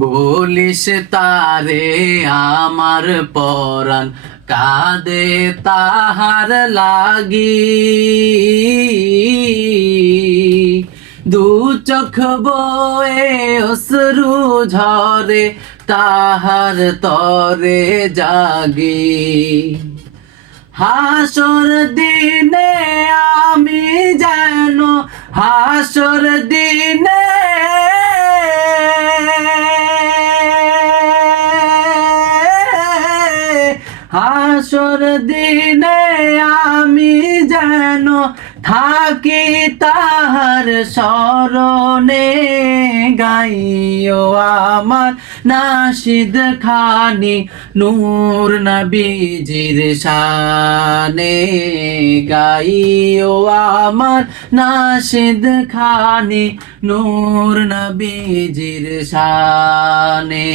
বলিস তারে আমার পরাণ কাঁদে তাহার লাগি, দু চোখ বয়ে অশ্রু ঝরে তাহার তরে জাগি। হাসর দিনে আমি যেন হাসর দিনে হাসর দিনে আমি যেন থাকি তাহার স্মরণে, গাইও আমার নাশিদ খানি নূর নবীজির শানে, গাইও আমার নাশিদ খানি নূর নবীজির শানে।